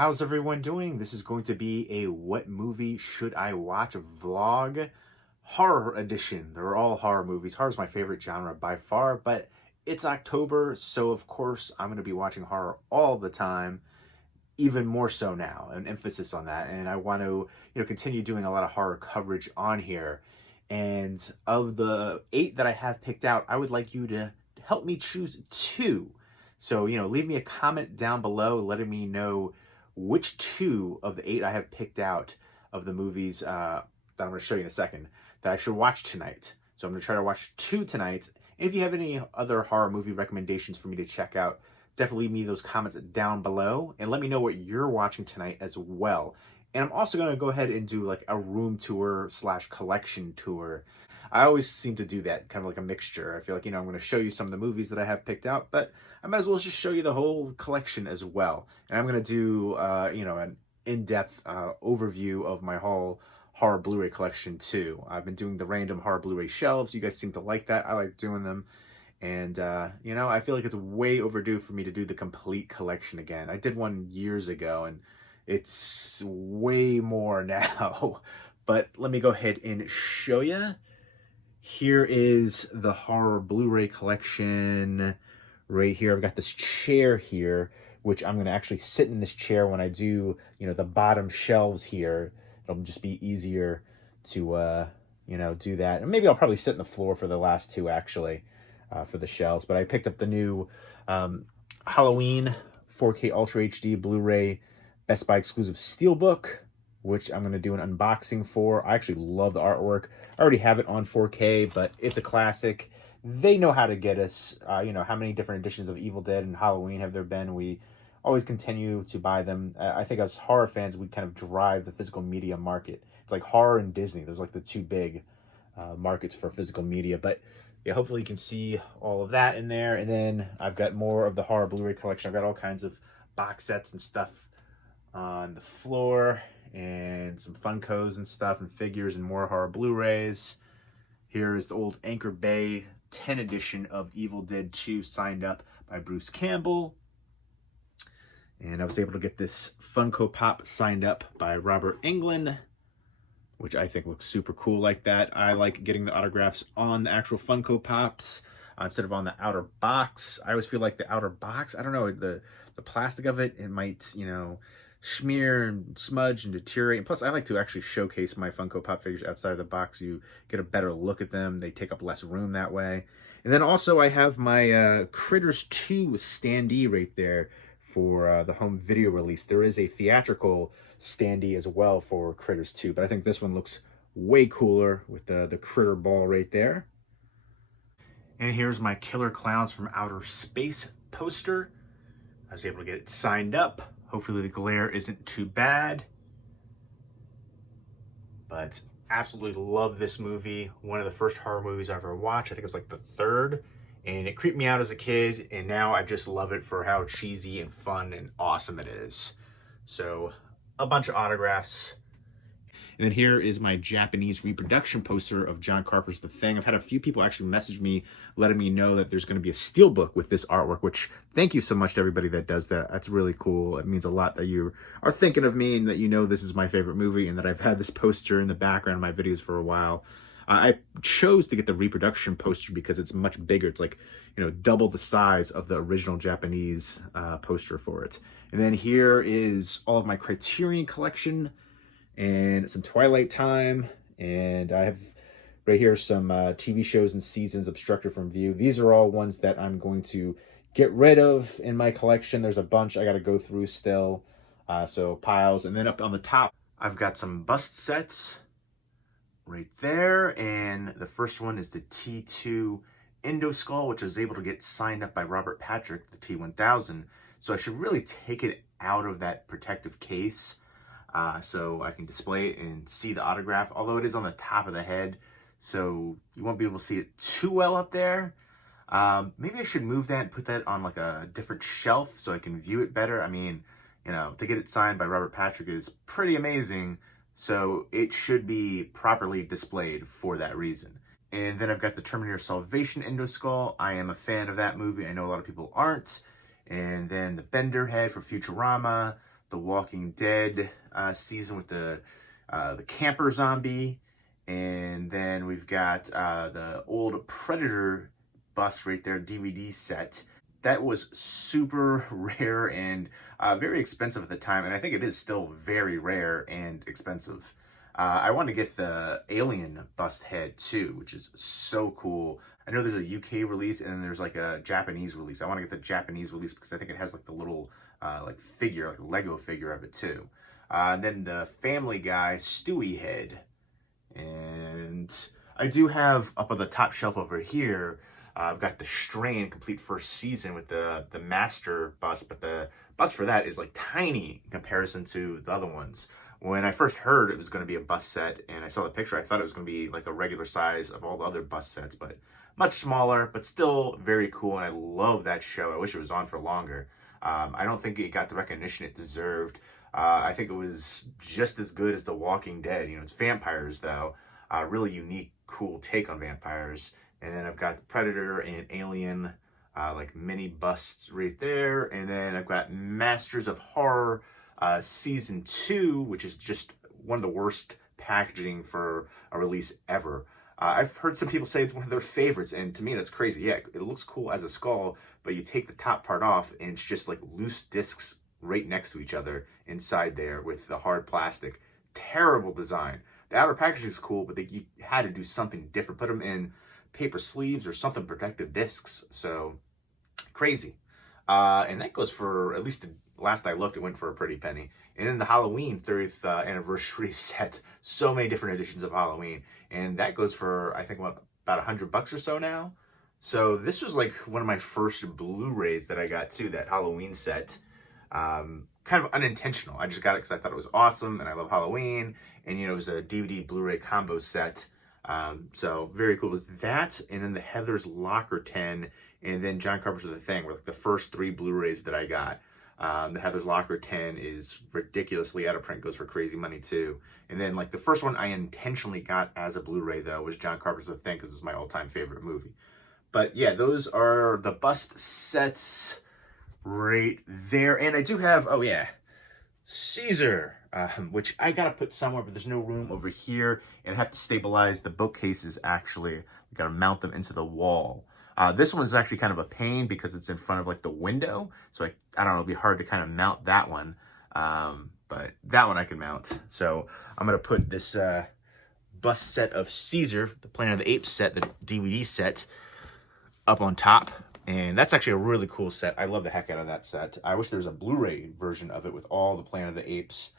How's everyone doing? This is going to be a what movie should I watch vlog, horror edition. They're all horror movies. Horror is my favorite genre by far, but it's October, so of course I'm going to be watching horror all the time, even more so now, an emphasis on that. And I want to, continue doing a lot of horror coverage on here. And of the 8 that I have picked out, I would like you to help me choose 2. So, leave me a comment down below letting me know which 2 of the 8 I have picked out of the movies that I'm going to show you in a second that I should watch tonight. So I'm going to try to watch 2 tonight. And if you have any other horror movie recommendations for me to check out, definitely leave me those comments down below and let me know what you're watching tonight as well. And I'm also going to go ahead and do like a room tour / collection tour. I always seem to do that, kind of like a mixture. I feel like, I'm going to show you some of the movies that I have picked out, but I might as well just show you the whole collection as well. And I'm going to do, an in-depth overview of my whole horror Blu-ray collection too. I've been doing the random horror Blu-ray shelves. You guys seem to like that. I like doing them. And, I feel like it's way overdue for me to do the complete collection again. I did one years ago, and it's way more now. But let me go ahead and show you. Here is the horror Blu-ray collection right here. I've got this chair here, which I'm going to actually sit in this chair when I do, the bottom shelves here. It'll just be easier to, do that. And maybe I'll probably sit on the floor for the last 2, actually, for the shelves. But I picked up the new Halloween 4K Ultra HD Blu-ray Best Buy exclusive Steelbook, which I'm going to do an unboxing for. I actually love the artwork. I already have it on 4K, but it's a classic. They know how to get us. How many different editions of Evil Dead and Halloween have there been? We always continue to buy them. I think as horror fans, we kind of drive the physical media market. It's like horror and Disney. Those are like the 2 big markets for physical media. But yeah, hopefully you can see all of that in there. And then I've got more of the horror Blu-ray collection. I've got all kinds of box sets and stuff on the floor, and some Funkos and stuff, and figures, and more horror Blu-rays. Here is the old Anchor Bay 10 edition of Evil Dead 2 signed up by Bruce Campbell. And I was able to get this Funko Pop signed up by Robert Englund, which I think looks super cool like that. I like getting the autographs on the actual Funko Pops instead of on the outer box. I always feel like the outer box, I don't know, the plastic of it, it might, smear and smudge and deteriorate. And plus, I like to actually showcase my Funko Pop figures outside of the box. You get a better look at them. They take up less room that way. And then also I have my Critters 2 standee right there for the home video release. There is a theatrical standee as well for Critters 2, but I think this one looks way cooler with the critter ball right there. And here's my Killer Clowns from Outer Space poster. I was able to get it signed up. Hopefully the glare isn't too bad. But absolutely love this movie. One of the first horror movies I ever watched. I think it was like the 3rd. And it creeped me out as a kid. And now I just love it for how cheesy and fun and awesome it is. So a bunch of autographs. And then here is my Japanese reproduction poster of John Carpenter's The Thing. I've had a few people actually message me letting me know that there's going to be a steelbook with this artwork, which thank you so much to everybody that does that. That's really cool. It means a lot that you are thinking of me and that this is my favorite movie and that I've had this poster in the background of my videos for a while. I chose to get the reproduction poster because it's much bigger. It's like, double the size of the original Japanese poster for it. And then here is all of my Criterion collection and some Twilight Time, and I have right here some TV shows and seasons obstructed from view. These are all ones that I'm going to get rid of in my collection. There's a bunch I got to go through still, so piles. And then up on the top, I've got some bust sets right there, and the first one is the T2 Endoskull, which I was able to get signed up by Robert Patrick, the T1000. So I should really take it out of that protective case, so I can display it and see the autograph, although it is on the top of the head, so you won't be able to see it too well up there. Maybe I should move that and put that on like a different shelf so I can view it better. I mean, to get it signed by Robert Patrick is pretty amazing, so it should be properly displayed for that reason. And then I've got the Terminator Salvation Endoskull. I am a fan of that movie. I know a lot of people aren't. And then the Bender head for Futurama, the Walking Dead season with the camper zombie. And then we've got the old Predator bust right there, DVD set. That was super rare and very expensive at the time, and I think it is still very rare and expensive. I want to get the Alien bust head too, which is so cool. I know there's a UK release and then there's like a Japanese release. I want to get the Japanese release because I think it has like the little like figure, like Lego figure of it too. And then the Family Guy Stewie head. And I do have up on the top shelf over here, I've got the Strain complete first season with the master bust, but the bust for that is like tiny in comparison to the other ones. When I first heard it was going to be a bust set and I saw the picture, I thought it was going to be like a regular size of all the other bust sets, but much smaller, but still very cool. And I love that show. I wish it was on for longer. I don't think it got the recognition it deserved. I think it was just as good as The Walking Dead. You know, it's vampires though. Really unique, cool take on vampires. And then I've got Predator and Alien, like mini busts right there. And then I've got Masters of Horror Season 2, which is just one of the worst packaging for a release ever. I've heard some people say it's one of their favorites, and to me that's crazy. Yeah, it looks cool as a skull, but you take the top part off and it's just like loose discs right next to each other inside there with the hard plastic. Terrible design. The outer packaging is cool, but you had to do something different. Put them in paper sleeves or something, protective discs. So crazy. And that goes for, at least the last I looked, it went for a pretty penny. And then the Halloween 30th anniversary set, so many different editions of Halloween. And that goes for, I think, about $100 or so now. So this was like one of my first Blu-Rays that I got too, that Halloween set. Kind of unintentional. I just got it because I thought it was awesome and I love Halloween. And, you know, it was a DVD Blu-ray combo set. So very cool. It was that, and then the Heather's Locker 10, and then John Carpenter's The Thing were like the first 3 Blu-Rays that I got. The Heather's Locker 10 is ridiculously out of print, goes for crazy money too. And then like the first one I intentionally got as a Blu-ray though was John Carpenter's The Thing, because it's my all-time favorite movie. But yeah, those are the bust sets right there. And I do have, oh yeah, Caesar, which I gotta put somewhere, but there's no room over here, and I have to stabilize the bookcases. Actually, I gotta mount them into the wall. This one's actually kind of a pain because it's in front of like the window, so I don't know, it'll be hard to kind of mount that one, but that one I can mount. So I'm gonna put this bust set of Caesar, the Planet of the Apes set, the DVD set, up on top. And that's actually a really cool set. I love the heck out of that set. I wish there was a Blu-ray version of it with all the Planet of the Apes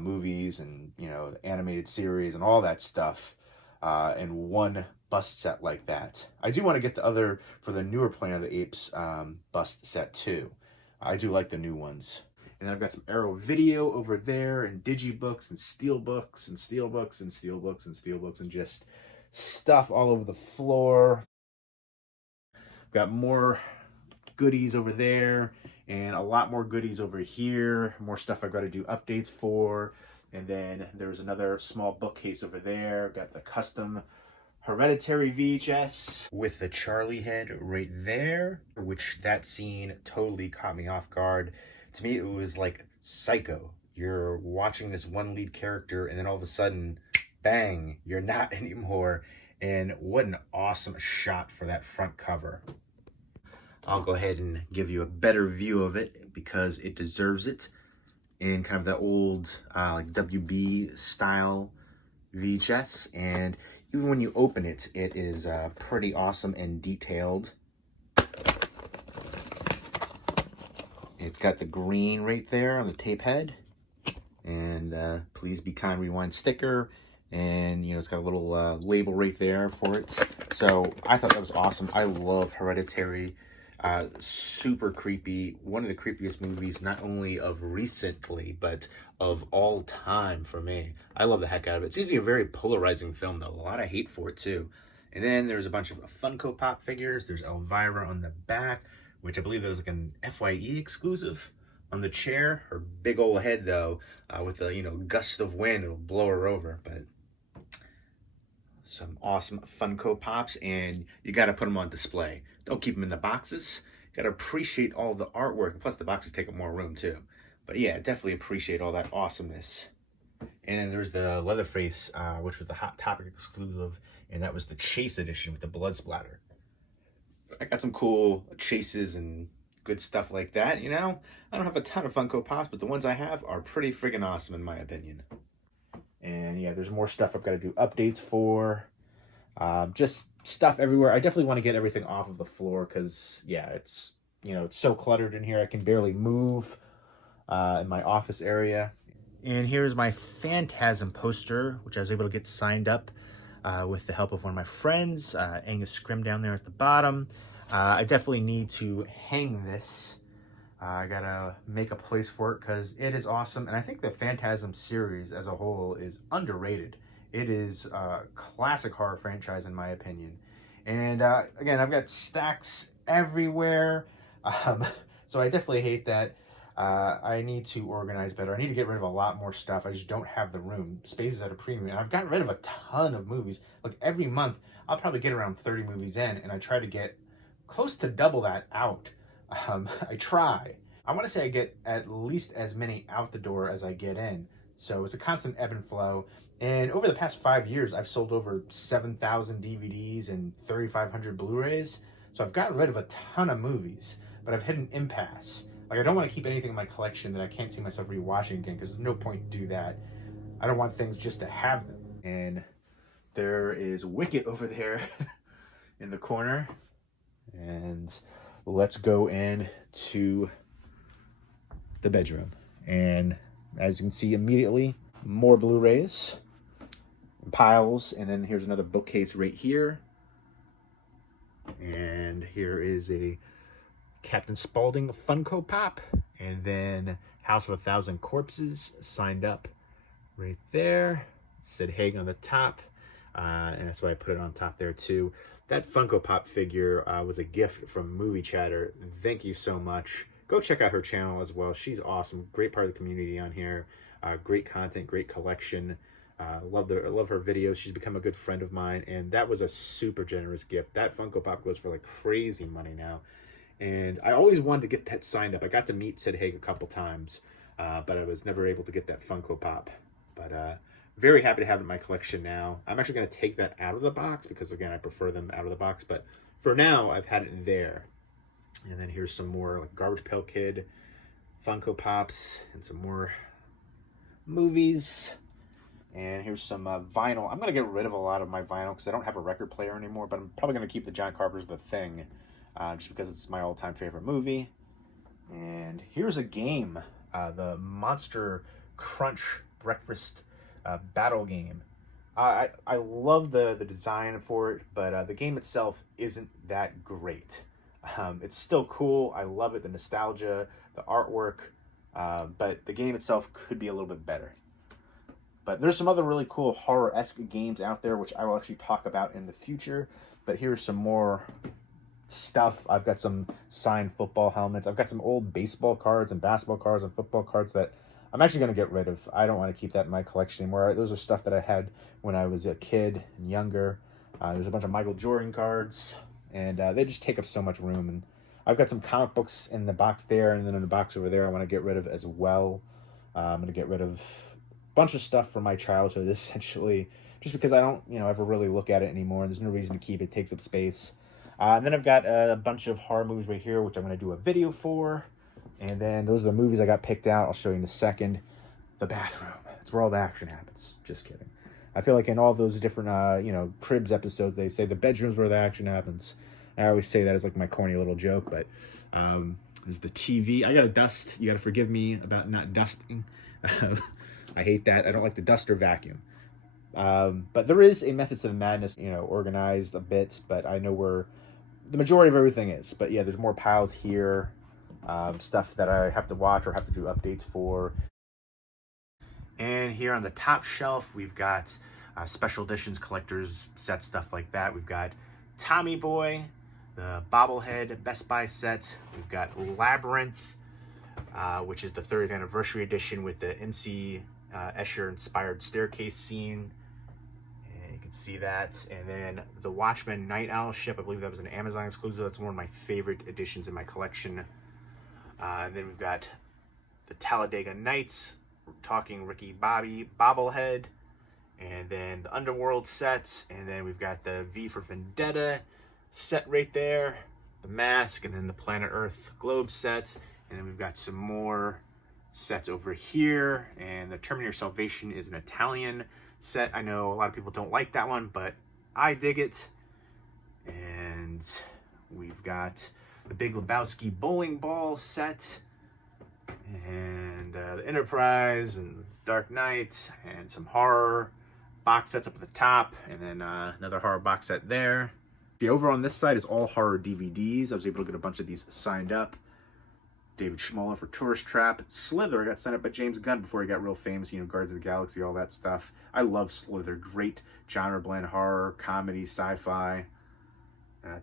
movies and, you know, the animated series and all that stuff in one bust set like that. I do want to get the other for the newer Planet of the Apes bust set too. I do like the new ones. And then I've got some Arrow Video over there, and digibooks and steelbooks and steelbooks and steelbooks and steelbooks and just stuff all over the floor. Got more goodies over there and a lot more goodies over here. More stuff I've got to do updates for. And then there's another small bookcase over there. Got the custom Hereditary VHS with the Charlie head right there, which that scene totally caught me off guard. To me, it was like Psycho. You're watching this one lead character and then all of a sudden, bang, you're not anymore. And what an awesome shot for that front cover. I'll go ahead and give you a better view of it because it deserves it. In kind of the old like WB style VHS. And even when you open it, it is pretty awesome and detailed. It's got the green right there on the tape head. And Please Be Kind Rewind sticker. And, you know, it's got a little label right there for it. So I thought that was awesome. I love Hereditary. Super creepy. One of the creepiest movies, not only of recently, but of all time for me. I love the heck out of it. It seems to be a very polarizing film, though. A lot of hate for it, too. And then there's a bunch of Funko Pop figures. There's Elvira on the back, which I believe was like an FYE exclusive. On the chair, her big old head, though, with a, you know, gust of wind, it'll blow her over. But some awesome Funko Pops, and you got to put them on display. Don't keep them in the boxes. Got to appreciate all the artwork. Plus, the boxes take up more room, too. But yeah, definitely appreciate all that awesomeness. And then there's the Leatherface, which was the Hot Topic exclusive, and that was the Chase edition with the blood splatter. I got some cool chases and good stuff like that, you know? I don't have a ton of Funko Pops, but the ones I have are pretty friggin' awesome in my opinion. And yeah, there's more stuff I've got to do updates for. Just stuff everywhere. I definitely want to get everything off of the floor because, yeah, it's, you know, it's so cluttered in here. I can barely move in my office area. And here's my Phantasm poster, which I was able to get signed up with the help of one of my friends, Angus Scrim down there at the bottom. I definitely need to hang this. I gotta make a place for it because it is awesome. And I think the Phantasm series as a whole is underrated. It is a classic horror franchise in my opinion. And again, I've got stacks everywhere. So I definitely hate that. I need to organize better. I need to get rid of a lot more stuff. I just don't have the room. Space is at a premium. And I've gotten rid of a ton of movies. Like every month, I'll probably get around 30 movies in, and I try to get close to double that out. I try. I want to say I get at least as many out the door as I get in. So it's a constant ebb and flow. And over the past 5 years, I've sold over 7,000 DVDs and 3,500 Blu-Rays. So I've gotten rid of a ton of movies, but I've hit an impasse. Like, I don't want to keep anything in my collection that I can't see myself rewatching again because there's no point to do that. I don't want things just to have them. And there is Wicket over there in the corner. And let's go in to the bedroom. And as you can see immediately, more Blu-rays, piles, and then here's another bookcase right here. And here is a Captain Spaulding Funko Pop, and then House of a Thousand Corpses signed up right there. It said Haig on the top, and that's why I put it on top there too. That Funko Pop figure was a gift from Movie Chatter. Thank you so much. Go check out her channel as well. She's awesome. Great part of the community on here. Great content, great collection. Love her videos. She's become a good friend of mine, and that was a super generous gift. That Funko Pop goes for like crazy money now. And I always wanted to get that signed up. I got to meet Sid Haig a couple times, but I was never able to get that Funko Pop. But very happy to have it in my collection now. I'm actually going to take that out of the box because, again, I prefer them out of the box. But for now, I've had it there. And then here's some more like Garbage Pail Kid Funko Pops and some more movies. And here's some vinyl. I'm going to get rid of a lot of my vinyl because I don't have a record player anymore. But I'm probably going to keep the John Carpenter's The Thing. Just because it's my all-time favorite movie. And here's a game, the Monster Crunch Breakfast battle game. I love the design for it, but the game itself isn't that great. It's still cool. I love it, the nostalgia, the artwork, but the game itself could be a little bit better. But there's some other really cool horror-esque games out there, which I will actually talk about in the future. But here's some more stuff. I've got some signed football helmets. I've got some old baseball cards and basketball cards and football cards that I'm actually going to get rid of. I don't want to keep that in my collection anymore. Those are stuff that I had when I was a kid and younger. There's a bunch of Michael Jordan cards, and they just take up so much room. And I've got some comic books in the box there, and then in the box over there I want to get rid of as well. I'm going to get rid of a bunch of stuff from my childhood, essentially, just because I don't, ever really look at it anymore. There's no reason to keep it. It takes up space. And then I've got a bunch of horror movies right here, which I'm going to do a video for. And then those are the movies I got picked out. I'll show you in a second. The bathroom. It's where all the action happens. Just kidding. I feel like in all those different, Cribs episodes, they say the bedroom's where the action happens. I always say that as like my corny little joke, but there's the TV. I got to dust. You got to forgive me about not dusting. I hate that. I don't like to dust or vacuum. But there is a method to the madness, organized a bit, but I know where the majority of everything is. But yeah, there's more piles here, stuff that I have to watch or have to do updates for. And here on the top shelf, we've got special editions, collectors, set stuff like that. We've got Tommy Boy, the bobblehead Best Buy set. We've got Labyrinth, which is the 30th anniversary edition with the MC Escher inspired staircase scene. And you can see that. And then the Watchmen Night Owl ship, I believe that was an Amazon exclusive. That's one of my favorite editions in my collection. And then we've got the Talladega Nights, we're talking Ricky Bobby bobblehead, and then the Underworld sets, and then we've got the V for Vendetta set right there, the Mask, and then the Planet Earth globe sets, and then we've got some more sets over here, and the Terminator Salvation is an Italian set. I know a lot of people don't like that one, but I dig it. And we've got the Big Lebowski bowling ball set, and the Enterprise, and Dark Knight, and some horror box sets up at the top, and then another horror box set there. The over on this side is all horror DVDs. I was able to get a bunch of these signed up. David Schmoller for Tourist Trap. Slither, I got signed up by James Gunn before he got real famous, you know, Guardians of the Galaxy, all that stuff. I love Slither. Great genre blend, horror, comedy, sci-fi.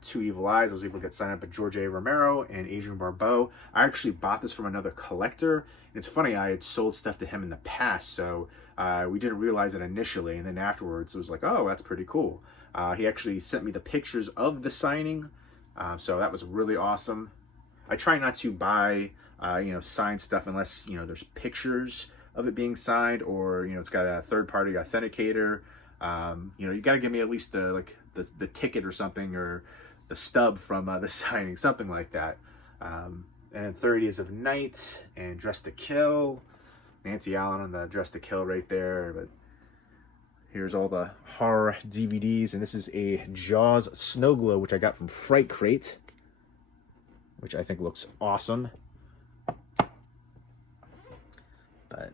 Two Evil Eyes, I was able to get signed up by George A. Romero and Adrian Barbeau. I actually bought this from another collector. It's funny, I had sold stuff to him in the past, so we didn't realize it initially, and then afterwards it was like, oh, that's pretty cool. He actually sent me the pictures of the signing, so that was really awesome. I try not to buy, signed stuff unless, there's pictures of it being signed, or, it's got a third-party authenticator. You got to give me at least the ticket or something, or the stub from the signing, something like that. And 30 Days of Night and Dress to Kill. Nancy Allen on the Dress to Kill right there. But here's all the horror DVDs, and this is a Jaws Snow Globe, which I got from Fright Crate, which I think looks awesome. But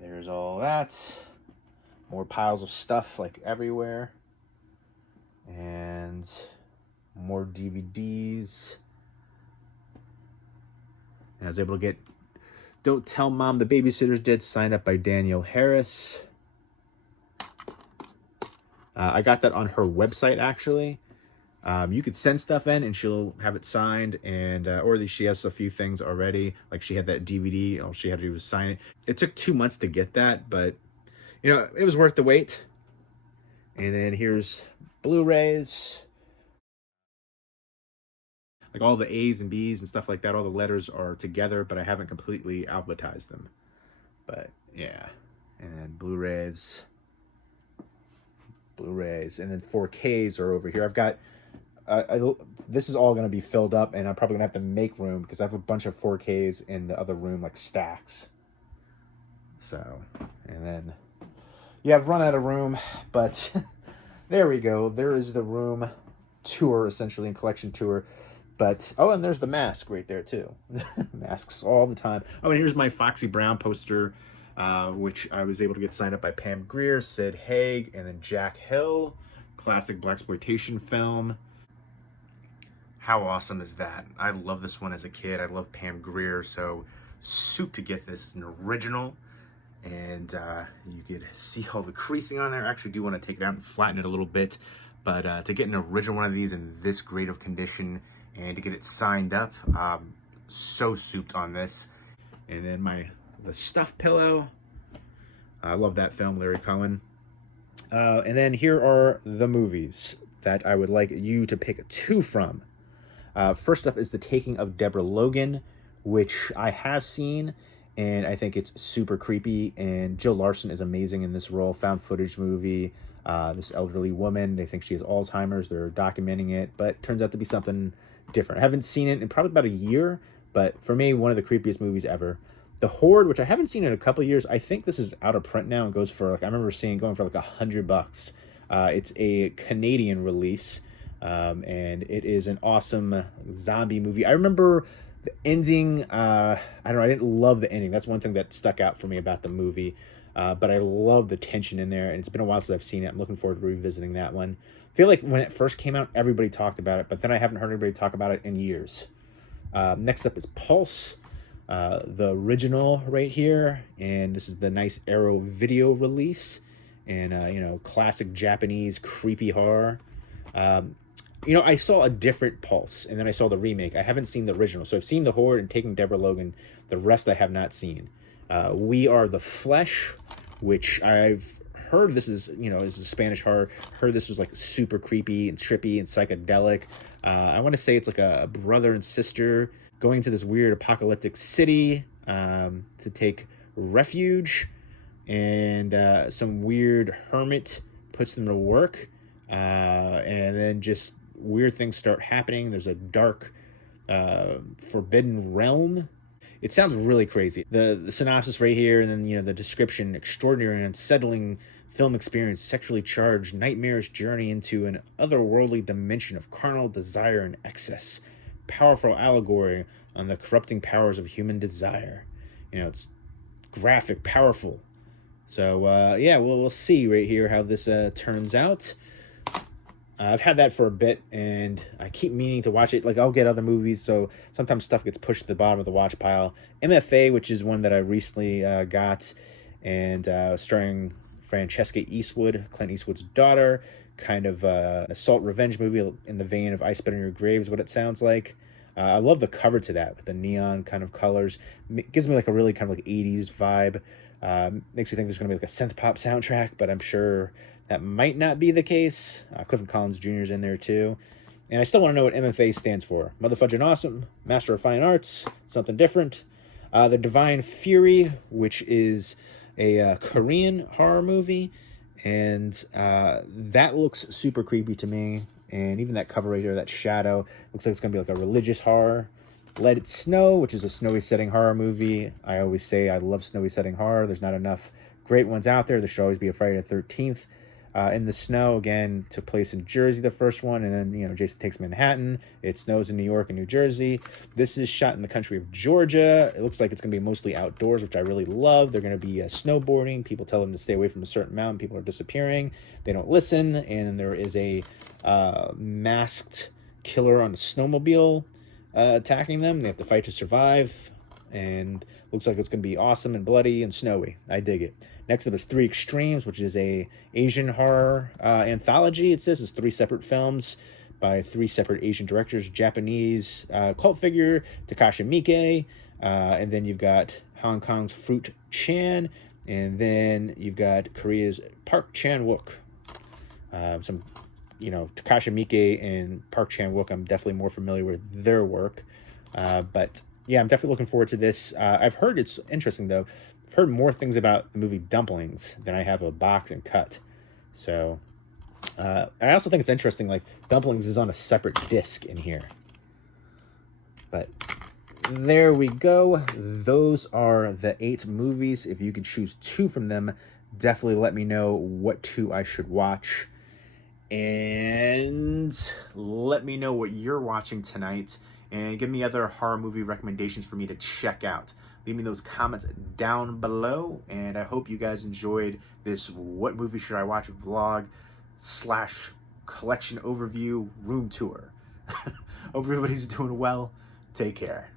there's all that. More piles of stuff like everywhere. And more DVDs. And I was able to get Don't Tell Mom the Babysitter's Dead signed up by Danielle Harris. I got that on her website, actually. You could send stuff in and she'll have it signed, and or she has a few things already. Like she had that DVD, all she had to do was sign it. It took 2 months to get that, but it was worth the wait. And then here's Blu-Rays. Like all the A's and B's and stuff like that, all the letters are together, but I haven't completely alphabetized them. But yeah, and then Blu-Rays, and then 4Ks are over here. I've got this is all going to be filled up, and I'm probably going to have to make room because I have a bunch of 4Ks in the other room, like stacks. So, and then, yeah, I've run out of room, but there we go. There is the room tour, essentially, and collection tour. But, oh, and there's the Mask right there, too. Masks all the time. Oh, and here's my Foxy Brown poster, which I was able to get signed up by Pam Grier, Sid Haig, and then Jack Hill. Classic blaxploitation film. How awesome is that? I love this one as a kid. I love Pam Grier, so soup to get this. It's an original, and you could see all the creasing on there. I actually do want to take it out and flatten it a little bit, but to get an original one of these in this great of condition and to get it signed up, so souped on this. And then the stuffed pillow. I love that film, Larry Cohen. And then here are the movies that I would like you to pick 2 from. First up is The Taking of Deborah Logan, which I have seen, and I think it's super creepy, and Jill Larson is amazing in this role. Found footage movie. This elderly woman, they think she has Alzheimer's. They're documenting it, but it turns out to be something different. I haven't seen it in probably about a year, but for me, one of the creepiest movies ever. The Horde, which I haven't seen in a couple of years. I think this is out of print now and goes for, I remember seeing going for like $100. It's a Canadian release, and it is an awesome zombie movie. I remember the ending. I didn't love the ending. That's one thing that stuck out for me about the movie. But I love the tension in there, and it's been a while since I've seen it. I'm looking forward to revisiting that one. I feel like when it first came out, everybody talked about it, but then I haven't heard anybody talk about it in years. Next up is Pulse, the original right here, and this is the nice Arrow video release, and classic Japanese creepy horror. I saw a different Pulse, and then I saw the remake. I haven't seen the original, so I've seen The Horde and Taking Deborah Logan. The rest I have not seen. We Are the Flesh, which I've heard this is a Spanish horror. Heard this was like super creepy and trippy and psychedelic. I want to say it's like a brother and sister going to this weird apocalyptic city to take refuge, and some weird hermit puts them to work, and then just weird things start happening. There's a dark, forbidden realm. It sounds really crazy. The synopsis right here, and then the description: extraordinary and unsettling film experience, sexually charged, nightmarish journey into an otherworldly dimension of carnal desire and excess. Powerful allegory on the corrupting powers of human desire. It's graphic, powerful. So yeah, we'll see right here how this turns out. I've had that for a bit, and I keep meaning to watch it. Like, I'll get other movies, so sometimes stuff gets pushed to the bottom of the watch pile. MFA, which is one that I recently got, and starring Francesca Eastwood, Clint Eastwood's daughter. Kind of an assault revenge movie in the vein of I Spit on Your Grave is what it sounds like. I love the cover to that with the neon kind of colors. It gives me like a really kind of like 80s vibe. Makes me think there's going to be like a synth pop soundtrack, but I'm sure that might not be the case. Clifton Collins Jr. is in there too. And I still want to know what MFA stands for. Motherfudging Awesome, Master of Fine Arts, something different. The Divine Fury, which is a Korean horror movie. And that looks super creepy to me. And even that cover right there, that shadow, looks like it's going to be like a religious horror. Let It Snow, which is a snowy setting horror movie. I always say I love snowy setting horror. There's not enough great ones out there. There should always be a Friday the 13th. In the Snow, again, took place in Jersey, the first one, and then, Jason Takes Manhattan. It snows in New York and New Jersey. This is shot in the country of Georgia. It looks like it's going to be mostly outdoors, which I really love. They're going to be snowboarding. People tell them to stay away from a certain mountain. People are disappearing. They don't listen, and there is a masked killer on a snowmobile attacking them. They have to fight to survive, and looks like it's going to be awesome and bloody and snowy. I dig it. Next up is Three Extremes, which is a Asian horror anthology. It says it's 3 separate films by 3 separate Asian directors. Japanese cult figure Takashi Miike, and then you've got Hong Kong's Fruit Chan, and then you've got Korea's Park Chan-wook. Takashi Miike and Park Chan-wook, I'm definitely more familiar with their work. But yeah, I'm definitely looking forward to this. I've heard it's interesting, though. I've heard more things about the movie Dumplings than I have a box and cut. So I also think it's interesting, like, Dumplings is on a separate disc in here. But there we go. Those are the 8 movies. If you could choose 2 from them, definitely let me know what 2 I should watch. And let me know what you're watching tonight, and give me other horror movie recommendations for me to check out. Leave me those comments down below, and I hope you guys enjoyed this What Movie Should I Watch vlog / collection overview room tour. Hope everybody's doing well. Take care.